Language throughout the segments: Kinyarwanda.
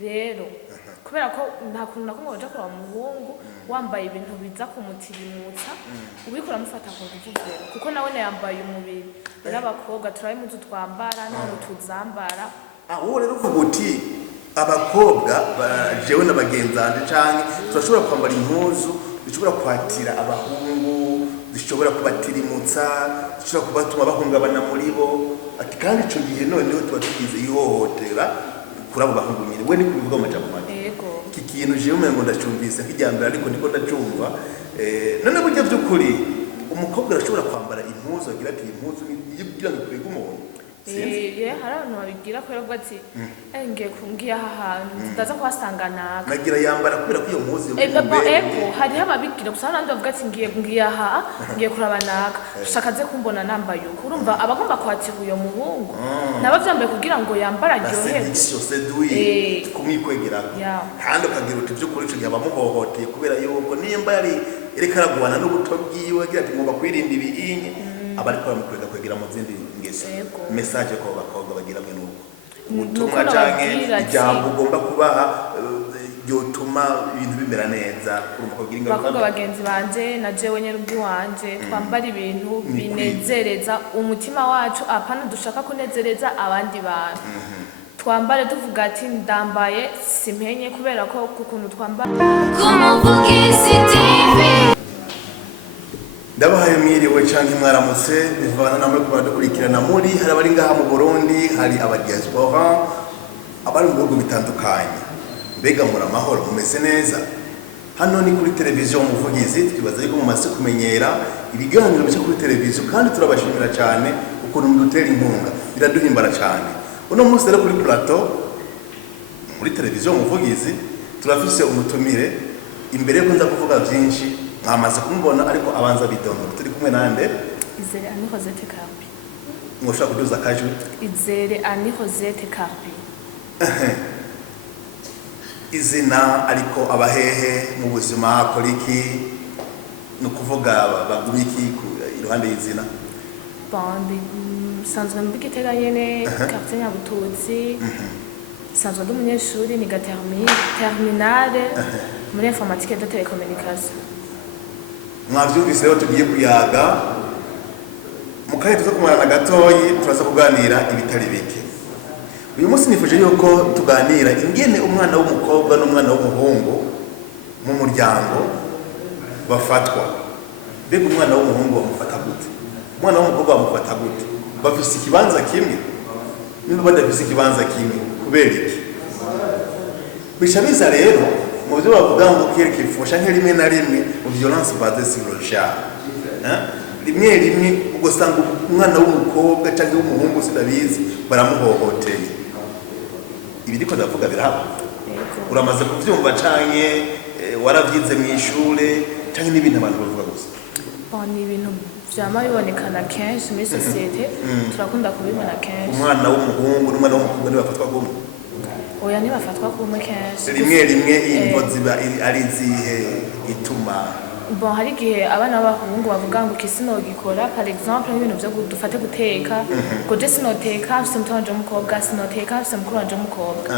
rero kubera ko nta kuntu na kumwe waja kuraba umuhungu wambaye ibintu biza kumutirimutsa ubikora mufata ku ngufu rero kuko nawe yambaye umubiri rero abakobwa turabe impuzu twambara none tuzambara wowe rero uvuga uti abakobwa jewe n'abagenzanje canke turashobora kwambara impuzu zishobora kwatira abahungu zishobora kubatirimutsa zishobora kubatuma bahungabana muri bo ati kandi ico gihe noneho tuba tugize ihohotera kuri abo bahungu nyine we ni kubivuga amajambo make yego iki kintu jewe umengo ndacumvise kijyambere ariko ndiko ndacumva none burya by'ukuri umukobwa arashobora kwambara impuzu agira ati impuzu kugira ngo kurega umuntu hari abantu babigira kubera ko ati ngiye aha hantu ndaza kuhasanga naka nagira yambara kubera ko iyo mpuzu ego hariho ababigira gusa n'abandi bavuga ati ngiye aha ngiye kuraba naka ushakaze kumbona nambaye uko urumva abagomba kwatira uyo muhungu nabavyambaye kugira ngo yambara aryoherwe kumwikwegera kandi ukagira uti by'ukuri ico gihe abamuhohoteye kubera yuko nimba yari reka araguhana n'ubuto bwiwe agira ati ngomba kwirinda ibinye abariko baramukwega kwegera mu zindi ngeso message ko bakobwa bagira mwe nuko ubutumwa canke ijambo ugomba kubaha yotuma ibintu bimera neza urumva ko gira bakobwa bagenzi banje na jewe nyene ubwi wanje twambara ibintu binezereza umutima wacu apana dushaka kunezereza abandi bantu twambare tuvuga ati ndambaye simpenye kubera ko kukuntu twambara ndabahaye mwiriwe canke mwaramutse bivana namwe kubadukurikirana muri hari abari ngaha mu Burundi hari abadiaspora abari mu bihugu bitandukanye mbega muri amahoro mumeze neza hano ni kuri televiziyo Umuvugizi twibaza yuko mumaze kumenyera ibiganiro byo kuri televiziyo kandi turabashimira cyane ukuntu mudutera inkunga biraduhimbara cyane uno munsi rero kuri plateau muri televiziyo Umuvugizi turafise umutumire imbere yo nza kuvuga byinshi mwamaze kumubona ariko abanza bidondo turi kumwe nande Izere Ani Rosette Carpi ngoshaka kuduza kaju Izere Ani Rosette Carpi izina ariko abahehe mu buzima koliki no kuvuga bagumiki iruhande y'izina bandi sanzwe mbigitega nyene quartier Nyabututsi sanzwe ndumunyeshuri ni terminale muri informatique de télécommunication mwavyumvise rero tugiye kuyaga mukaye tuza kumarana gatoyi turaza kuganira ibitari bike uyu munsi nifuje yuko tuganira ingene umwana w'umukobwa n'umwana w'umuhungu mu muryango bafatwa mbega umwana w'umuhungu bamufata gute umwana w'umukobwa bamufata gute bafise ikibanza kimwe niba badafise ikibanza kimwe kubera iki bisha biza rero mu byo bavuga ngo kirikifusha nk'rimwe na rimwe mu violence basée sur le genre rimwe ugosanga umwana w'umukobwa cyangwa w'umuhungu sidabizi baramuhohoteye ibi ndiko ndavuga birahaba uramaze kuvyumva canke waravyize mu ishure canke n'ibintu abantu bavuga gusa ni ibintu vyama bibonekana kenshi muri societe turakunda kubibona kenshi umwana w'umuhungu n'umwana w'umukobwa nibafatwa gumwe oya nibafatwa kumwe kenshi rimwe imvo ziba ari zihe ituma bon hari gihe abana b'abahungu bavuga ngo kisino gikora par exemple nk'ibintu byo dufate guteka ngo je sinoteka afise mutanje w'umukobwa sinoteka afise mukuru wanje w'umukobwa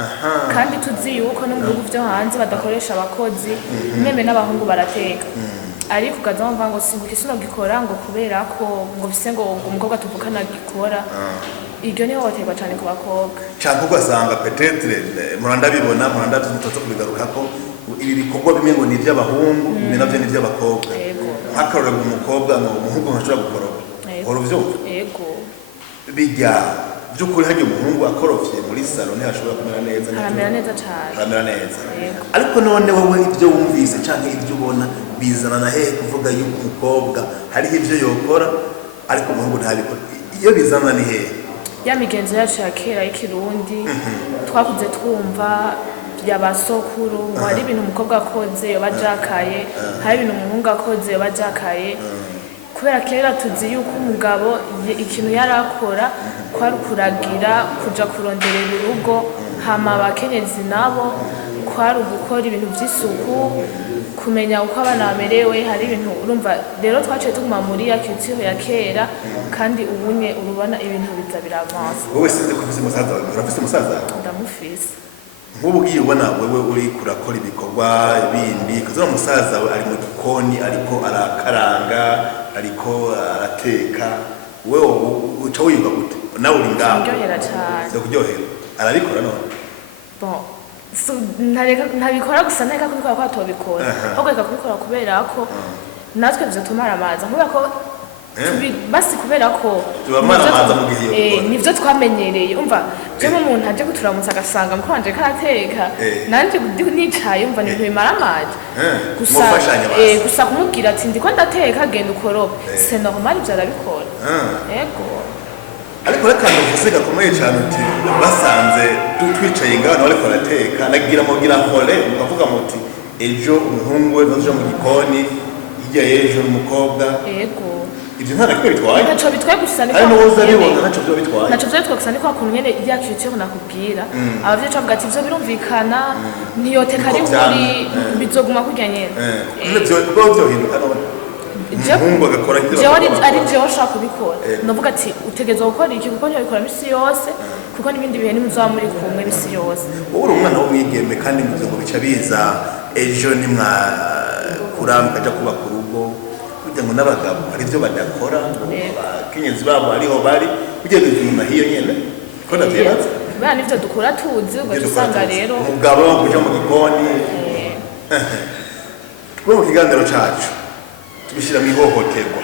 kandi tuzi yuko no mu bihugu vyo hanze badakoresha abakozi meme n'abahungu barateka ariko ukaza wumva ngo kisino gikora ngo kubera ko ngo bise ngo umukobwa tuvukana gikora iryo ni hohoterwa cyane ku bakobwa cyangwa ugasanga peut-être murandabibona murandavyo kubigarukako ibi bikorwa bimwe ngo ni iby'abahungu ibi navyo ni iby'abakobwa nk'akarorero umukobwa ngo umuhungu ntashobora gukoropa uruvyumva yego bijya by'ukuri hajya umuhungu akorofye muri salon ntashobora kumera neza aramera neza cyane aramera neza ariko none wowe ibyo wumvise canke ibyo ubona bizana na hehe kuvuga yuko umukobwa hariho ibyo yokora ariko umuhungu ntabikora iyo bizana ni hehe ya migenzo yacu ya kera y'ikirundi twakuze twumva by'abasokuru ngo hari ibintu umukobwa akoze bajakaye hari ibintu umuhungu akoze bajakaye kubera kera tuzi yuko umugabo ikintu yarakora kwari kuragira kuja kuronderera urugo hama abakenyezi nabo kwari gukora ibintu by'isuku kumenya uko abana bamerewe hari ibintu urumva rero twaciye tuguma muri ya culture ya kera kandi ubunye urubona ibintu biza biravansa wowe sinzi ko ufise umusaza urafise umusaza ndamufise nk'ubu ugiye ubona wewe uri kurakora ibikorwa bindi kuzana umusaza ari mu gikoni ariko arakaranga ariko arateka wewe uca wiyumva gute nawe uri ngaho kuryohera cyane kuryohera arabikora none bon ntabikora gusa nteka kubikora ko atobikora ahubwo reka kubikora kubera ko natwe bizatumara amazi kubera ko basi kubera ko nivyo twamenyereye umva je nk'umuntu aje kuturamutsa agasanga muko wanje karateka nanje nicaye umva n'ibintu bimara amazi gusa kumubwira ati ndiko ndateka genda ukorope c'est normal ivyo arabikora yego ariko reka ntuvuze gakomeye cyane uti basanze twicaye ngaho bariko barateka nagira mugira hole mukavuga muti ejo umuhungu we ntaje mu gikoni hirya y'ejo umukobwa yego ibyo nta nakwe bitwaye ntaco bitwaye gusa niko ari n'uwoza bibona ntaco byo bitwaye ntaco byo bitwaye gusa niko akuntu nyene ya culture nakubwira abavye cavuga ati ivyo birumvikana ntiyoteka ari muri bizoguma kurya nyene ivyo byo hinduka none umuhungu agakora ibyo ari jewe ashaka kubikora navuga ati utegerezwa gukora iki kuko ntibikora misi yose kuko n'ibindi bihe nimuzaba muri kumwe misi yose wowe uri umwana w'umwigeme kandi muze ngo bica biza ejo nimwa kuramba kaja kubaka urugo kugira ngo n'abagabo hari ibyo badakora abakenyezi babo ariho bari kugira ngo inyuma hiyo nyene ko ndavyibaza bana nivyo dukora tuzi ugaca usanga rero umugabo kuja mu gikoni twe mu kiganiro cacu tubishira mu ihohoterwa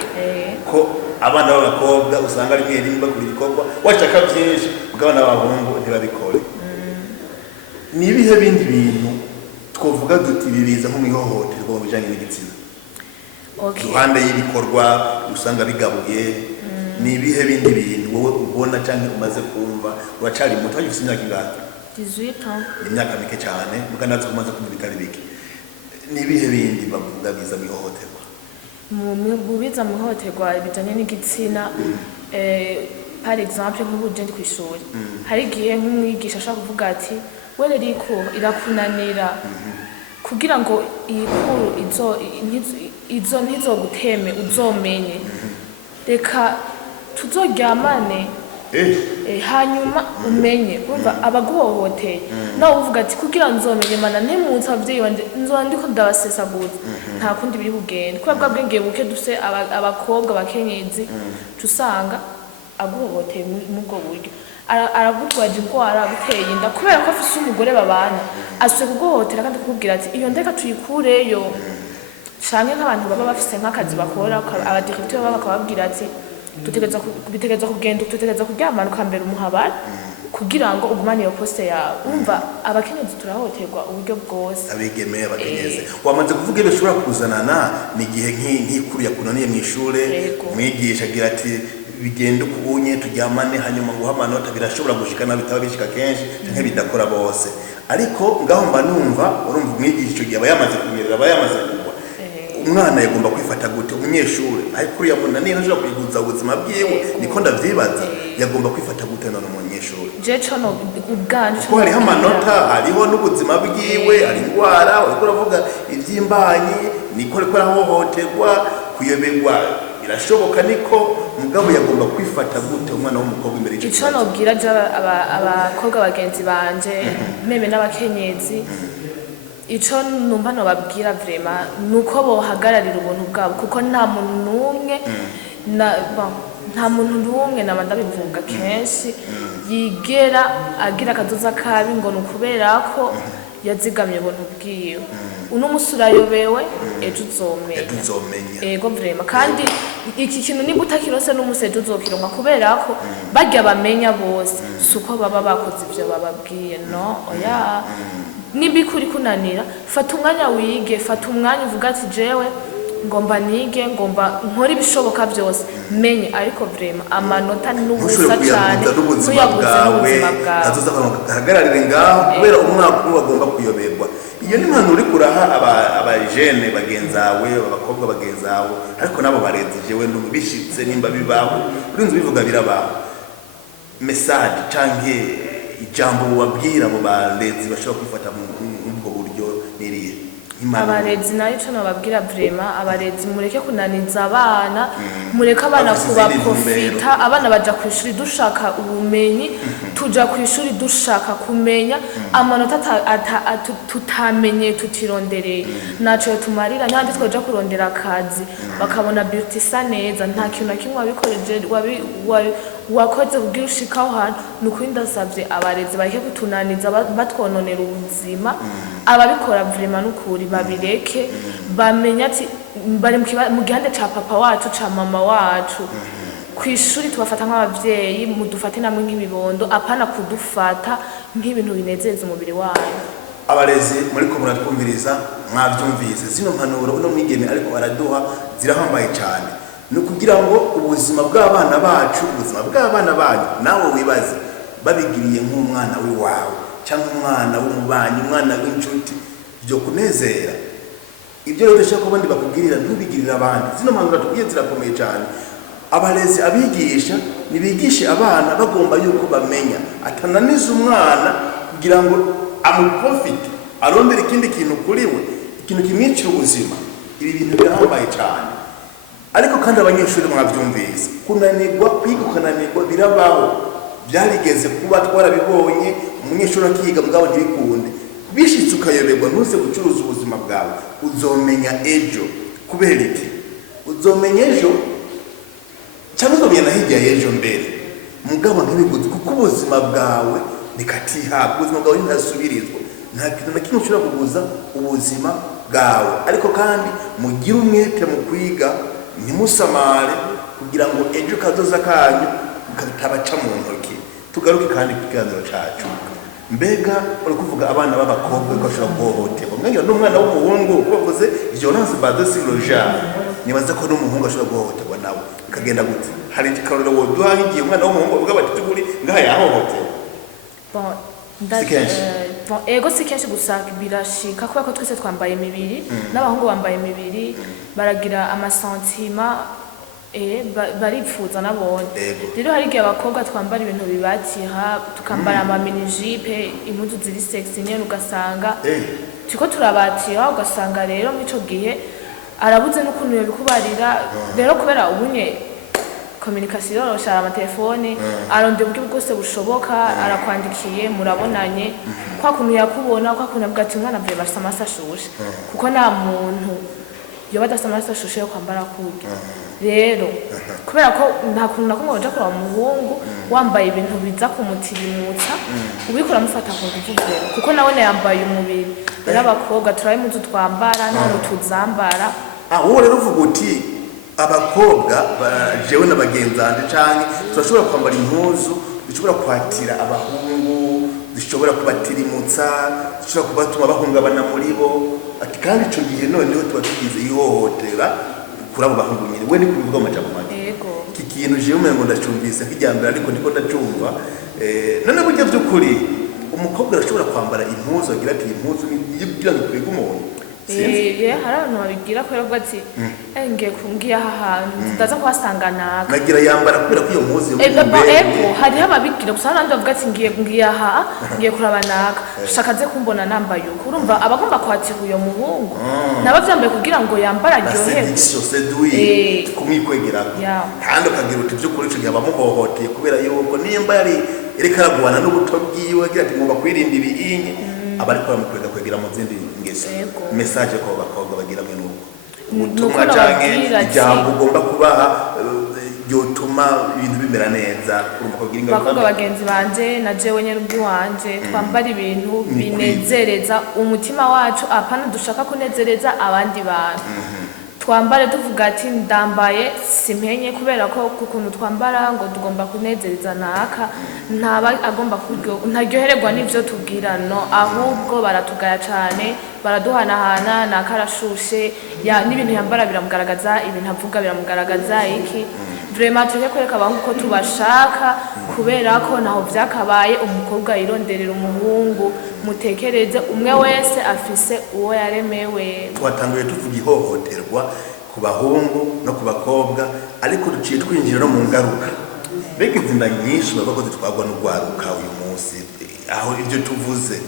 ko abana b'abakobwa usanga ari rimwe bakora ibikorwa washaka byinshi ubw'abana b'abahungu ntibabikore ni ibihe bindi bintu twovuga duti bibiza nko mu ihohoterwa mu bijanye n'igitsina ruhande y'ibikorwa usanga bigabuye ni ibihe bindi bintu wowe ubona cyangwa umaze kumva uracari muto ufite imyaka ingana 18 ans imyaka mike cyane mukanatse umaze kumva bitari bike ni ibihe bindi bavuga biza mu ihohoterwa mu biza mu ihohoterwa bijanye n'igitsina par exemple nk'ubuje ndi kw'ishuri hari igihe nk'umwigisha ashaka kuvuga ati were riko irakunanira kugira ngo iyi kuru izo ntizoguteme uzomenye reka tuzoryamane hanyuma umenye urumva abaguhohoteye nawe uvuga ati kugira nzomenye mana ntimunsi abavyeyi banje nzoba ndiko ndabasesaguza nta kundi biri bugende kubera bwa bwenge buke duse abakobwa bakenyezi tusanga aguhohoteye mubwo buryo aragutwaje indwara aguteye inda kubera ko afise umugore babana aswe kuguhohotera kandi kukubwira ati iyo ndeka tuyikureyo canke nk'abantu baba bafise nk'akazi bakora abadirecteur baba bakababwira ati dutegereza kugenda dutegereza kuryamana ukambera umuhabara kugira ngo ugumane iyo poste yawe umva abakenyezi turahohoterwa uburyo bwose abigemeye abakenyezi wamaze kuvuga ibyo ushobora kuzanana ni igihe nk'ikuru yakunaniye mu ishure umwigisha agira ati bigenda ukubunye turyamane hanyuma nguha amanota birashobora gushikana bitaba bishika kenshi canke bidakora bose ariko ngaho mba numva urumva umwigisha icyo gihe aba yamaze kunyerera aba yamaze kugwa umwana yagomba kwifata gute umunyeshuri ariko yamunaniye nashobora kwiguza ubuzima bwiwe niko ndavyibaza yagomba kwifata gute none umunyeshuri je cono ubwanje ko hariho amanota hariho n'ubuzima bwiwe hari indwara uriko uravuga ivy'imbanyi niko ariko arahohoterwa kuyoberwa birashoboka niko mugabo yagomba kwifata gute umwana w'umukobwa imbere y'icyo ico nobwira abakobwa bagenzi banje meme n'abakenyezi ico numva nobabwira vraiment nuko bohagararira ubuntu bwabo kuko nta muntu n'umwe naba ndabivuga kenshi yigera agira akazoza kabi ngo nukubera ko yazigamye ubuntu bwiwe uno musi urayobewe ejo uzomenya ego vraiment kandi iki kintu niba utakirose n'umusi ejo uzokironka kubera ko barya bamenya bose suko baba bakoze ivyo bababwiye no oya niba ikuri kunanira fata umwanya wige fata umwanya uvuga ati jewe ngomba nige ngomba nkora ibishoboka byose menye ariko vraiment amanota n'ubusa cyane kuyabuze n'ubuzima bwawe azoza kahagararire ngaho kubera umwaka umwe bagomba kuyoberwa iyo ni impano uri kuraha abajene bagenzawe abakobwa bagenzawe ariko nabo barenze jewe bishitse nimba bibaho urinze bivuga birabaho message canke ijambo wabwira abo barezi bashobora kwifata mu ubwo buryo niriye abarezi nayo ico nababwira vraiment abarezi mureke kunaniza abana mureke abana kuba profita abana baja kwishuri dushaka ubumenyi tuja ku ishuri dushaka kumenya amanota tutamenye tutirondereye naco tumarira n'andi twaja kurondera akazi bakabona beauty isa neza nta kintu na kimwe wabikoreje wakoze kugira ushikaho hantu nuko ndasavye abarezi bareke kutunaniza batwononera ubuzima ababikora vraiment n'ukuri babireke bamenya ati bari mu gihande ca papa wacu ca mama wacu kwishuri tubafata nk'abavyeyi mudufate namwe nk'ibibondo apana kudufata nk'ibintu binezeza umubiri wayo. Abarezi muri ko muratwumviriza mwavyumvise zino mpanuro uno mwigeme ariko araduha zirahambaye cyane no kugira ngo ubuzima bw'abana bacu ubuzima bw'abana banyu nawe wibaze babigiriye nk'umwana wawe cyangwa umwana w'umubanyi umwana w'inshuti byo kunezera ibyo rero dushaka ko bandi bakubwirira ntubigirira abandi zino mpanuro tugiye zirakomeye cyane. Abarezi abigisha nibigishe abana bagomba yuko bamenya atananiza umwana kugira ngo amuprofite arondera ikindi kintu kuri we ikintu kimwicira ubuzima ibi bintu birahambaye cyane ariko kandi abanyeshuri mwavyumvise kunanirwa kwiga ukananirwa birabaho byarigeze kuba twarabibonye umunyeshuri akiga mugabo ntibikunde bishitse ukayoberwa ntuze gucuruza ubuzima bwawe uzomenya ejo kubera iki uzomenya ejo cyangwa uzomenya hirya y'ejo mbere mugabo ntibiguze kuko ubuzima bwawe nikatiha ubuzima bwawe ntasubirizwa nta kintu na kimwe ushobora kuguza ubuzima bwawe ariko kandi mugire umwete mu kwiga ntimusamare kugira ngo ejo kazoza kanyu katabaca mu ntoki. Tugaruke kandi ikiganiro cyacu mbega uri kuvuga abana b'abakobwa ko bashobora guhohoterwa mwenge n'umwana w'umuhungu bavuze violence basée sur le genre nibaza ko n'umuhungu ashobora guhohoterwa nawe kagenda gute hari ikaroro woduha ngiye umwana w'umuhungu uvuga bati tuguri ngaha yahohoterwa bon ego si kenshi gusa birashika kubera ko twese twambaye imibiri n'abahungu bambaye imibiri baragira amasentima baripfuza nabone rero hari igihe abakobwa twambara ibintu bibatiha tukambara amamini jipe impuzu ziri sexy nyene ugasanga turiko turabatiha ugasanga rero mw'ico gihe arabuze n'ukuntu yobikubarira rero kubera ubunye communication yorosha amatelefone arondera uburyo bwose bushoboka arakwandikiye murabonanye kwa kuntu yakubona kwa kuntu avuga ati umwana avuye basa amasashushe kuko nta muntu yoba adasa amasashushe yo kwambara kurya rero kubera ko nta kuntu nakumwe waja kuraba umuhungu wambaye ibintu biza kumutirimutsa ubikora mufata ku ngufu kuko nawe yambaye umubiri rero abakobwa turabe impuzu twambara ntabwo tuzambara wowe rero uvuga uti abakobwa jewe n'abagenzanje canke turashobora kwambara impuzu zishobora kwatira abahungu zishobora kubatirimutsa zishobora kubatuma bahungabana muri bo ati kandi ico gihe noneho tuba tugize ihohotera kuri abo bahungu nyine we ni kubivuga amajambo make iki kintu jewe umengo ndacumvise nk'ijyambere ariko ndiko ndacumva none burya by'ukuri umukobwa arashobora kwambara impuzu agira ati impuzu kugira ngo kwega umuntu hari abantu babigira kubera ko ati ngiye kungiye aha hantu ndaza kuhasanga naka nagira yambara kubera ko iyo mpuzu hariho ababigira gusa n'abandi bavuga ati ngiye aha ngiye kuraba naka shakaze kumbona nambaye uko urumva abagomba kwatira uyo muhungu nabavyambaye kugira ngo yambara aryoherwe kumwikwegera kandi ukagira uti by'ukuri ico gihe abamuhohoteye kubera yuko nimba yari karagwana n'ubuto bwiwe agira ati ngomba kwirinda ibinyi abari kwa mukwega kwegera mu zindi ngeso message ko bakobwa bagira mwe nuko ubutumwa canke ijambo ugomba kubaha yotuma ibintu bimera neza bakobwa bagenzi banje na jewe nyene ubwi wanje twambara ibintu binezereza umutima wacu apana dushaka kunezereza abandi bantu twambare tuvuga ati ndambaye simpenye kubera ko kukuntu twambara ngo tugomba kunezereza naka ntaba agomba ntaryohererwa n'ivyo tubwirano ahubwo baratugaya cane baraduhanahana nakarashushe n'ibintu yambara biramugaragaza ibintu avuga biramugaragaza iki vraiment tuje kwereka abantu ko tubashaka kubera ko naho vyakabaye umukobwa yironderera umuhungu mutekereze umwe wese afise uwo yaremewe. Twatanguye tuvuga ihohoterwa ku bahungu no ku bakobwa ariko duciye twinjira no mu ngaruka bega izinda nyinshi babakoze twagwa n'ugwaruka uyu munsi aho ibyo tuvuze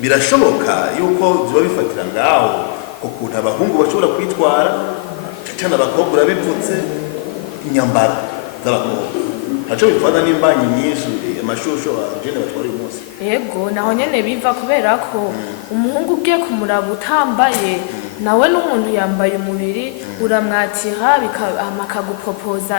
birashoboka yuko ziba bifatira ngaho kuko abahungu bashobora kwitwara cyane abakobwa urabivutse inyambara z'abakobwa haco bifana n'imbanyi nyinshi amashusho abajene batwara uyu munsi. Yego naho nyene biva kubera ko umuhungu ugiye kumuraba utambaye nawe n'umuntu yambaye umubiri uramwatira bakagupropoza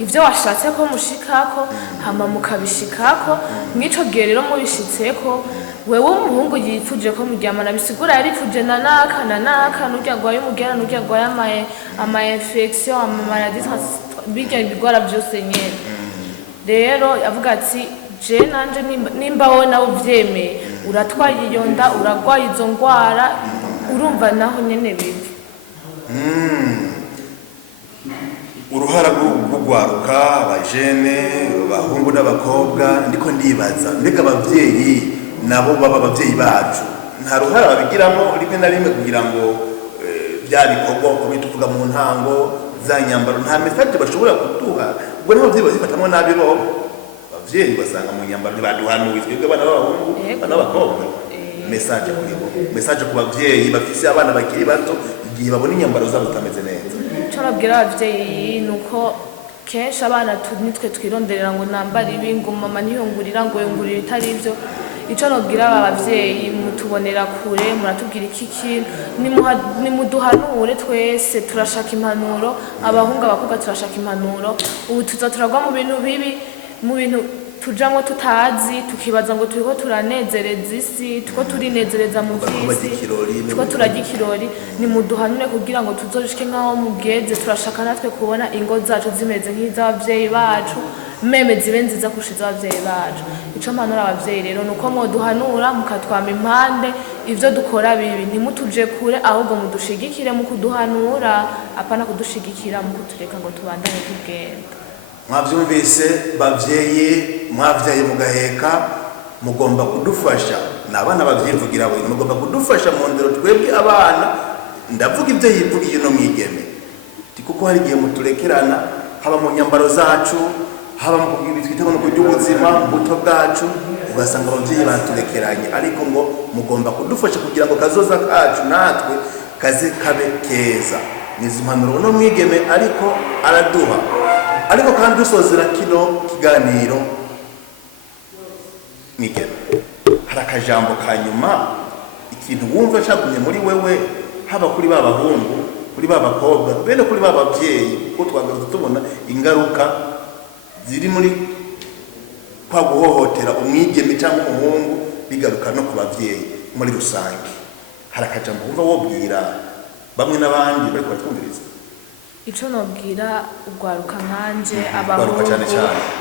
ivyo washatse ko mushikako hama mukabishikako mwico gihe rero mubishitseko wewe umuhungu yifuje ko muryamana bisigura yarifuje na naka n'urya gwaye umugera n'urya gwaye ama infection ama maladie bijya bigwara byose nyene rero avuga ati je nanje nimba wowe nawe uvyemeye uratwaye iyo nda uragwaye izo ngwara urumva naho nyene bibi uruhara rw'ugwaruka abajene abahungu n'abakobwa ndiko ndibaza mbega abavyeyi nabo baba abavyeyi bacu nta ruhara babigiramo rimwe na rimwe kugira ngo bya bikorwa uko bituvuga mu ntango za nyambaro nta message bashobora kuduha ubwo niho abavyeyi bazifatamwo nabi bo abavyeyi basanga mu nyambaro ntibaduhanuye twebwe abana b'abahungu n'abakobwa message kuri bo message ku bavyeyi bafise abana bakiri bato igihe babona inyambaro zabo zitameze neza cyo nabwira abavyeyi nuko kenshi abana nitwe twironderera ngo nambara ibi ngo mama ntiyongurira ngo yongurira itari ivyo ico nobwira abavyeyi mutubonera kure muratubwira iki kintu nimuduhanure twese turashaka impanuro abahungu abakobwa turashaka impanuro ubu tuza turagwa mu bintu bibi mu bintu tujamwo tutazi tukibaza ngo turiko turanezereza isi tuko turinezereza mu vy'isi tuko turarya ikirori nimuduhanure kugira ngo tuzoshike nk'aho mugeze turashaka natwe kubona ingo zacu zimeze nk'iz'abavyeyi bacu meme zibe nziza kurusha iz'abavyeyi bacu ico mpanura abavyeyi rero nuko mwoduhanura mukatwama impande ivyo dukora bibi ntimutuje kure ahubwo mudushigikire mu kuduhanura apana kudushigikira mu kutureka ngo tubandanye tugenda mwavyumvise bavyeyi mwavyaye mugaheka mugomba kudufasha n'abana bavyivugira we mugomba kudufasha mu ndero twebwe abana ndavuga ivyo yivugiye no mwigeme kuko hari igihe muturekerana haba mu nyambaro zacu haba mu bitwita no kujya ubuzima mu buto bwacu ugasanga abavyeyi baturekeranye ariko ngo mugomba kudufasha kugira ngo kazoza kacu natwe kaze kabe keza nizo mpanuro no mwigeme ariko araduha ariko kandi dusozera kino kiganiro mwigeme hari akajambo kanyuma ikintu wumva cyakumye muri wewe haba kuri babahungu kuri babakobwa bene kuri babavyeyi kuko twagaruka tubona ingaruka ziri muri kwa guhohotera umwigeme cyangwa umuhungu bigaruka no ku bavyeyi muri rusange hari akajambo wumva wobwira bamwe n'abandi bari kwatwumviriza ico nobwira ugwaruka nkanje abahungu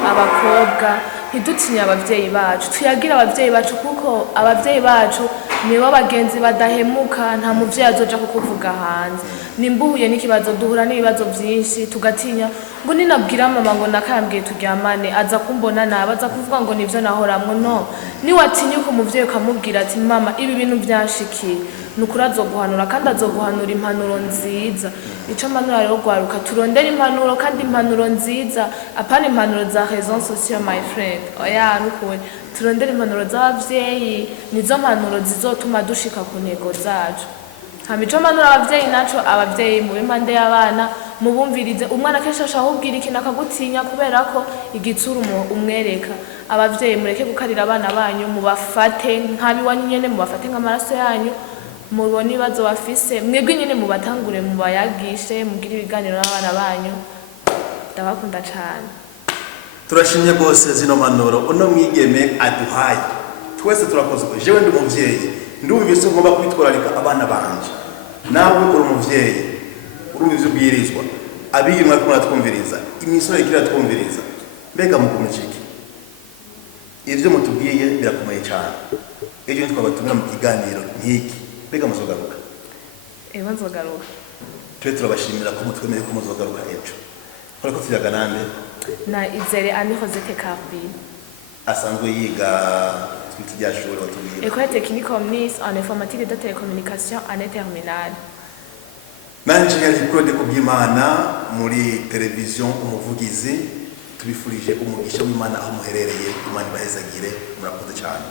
abakobwa ntidutinye abavyeyi bacu tuyagira abavyeyi bacu kuko abavyeyi bacu nibo bagenzi badahemuka nta muvyeyi azoja kukuvuga hanze nimbuhuye n'ikibazo duhura n'ibibazo vyinshi tugatinya ngo ninabwira mama ngo nakambwiye turyamane aza kumbona nabi aza kuvuga ngo nivyo nahoramwo no niwatinyuka umuvyeyi ukamubwira ati mama ibi bintu vyanshikiye nukuri azoguhanura kandi azoguhanura impanuro nziza ico mpanuro rero gwaruka turondera impanuro kandi impanuro nziza apana impanuro za raison sociale my friend oya nukuri turondera impanuro z'abavyeyi nizo mpanuro zizotuma dushika ku ntego zacu hama ico mpanuro abavyeyi naco abavyeyi mu impande y'abana mubumvirize umwana kenshi ashaka kubwira ikintu akagutinya kubera ko igitsuru umwereka abavyeyi mureke gukarira abana banyu mubafate nk'abiwanyu nyene mubafate nk'amaraso yanyu mubona ibibazo bafise mwebwe nyene mubatangure mubayagishe mugire ibiganiro n'abana banyu ndabakunda cane turashimye rwose zino manuro uno mwigeme aduhaye twese turakoze ko jewe ndi umuvyeyi ndumvise ngomba kwitwararika abana banje nawe uri umuvyeyi urumva ivyo ubwirizwa abiyi mwari kumwe twumviriza imisoro ikira twumviriza mbega mukumukiki ivyo mutubwiye birakomeye cyane ejo twabatumira mu kiganiro nk'iki mbega muzogaruka nzogaruka twe turabashimira ko mutwemeye ko muzogaruka ejo ariko tuyaga nande na Izere Ani Rosette Carpi asanzwe yiga twite rya shuri watubwira École technique communiste en informatique et de télécommunication année terminale nanje yari Claude Kubyimana muri television umuvugizi tubifurije umugisha w'Imana aho muherereye Imana ibahezagire murakoze cyane.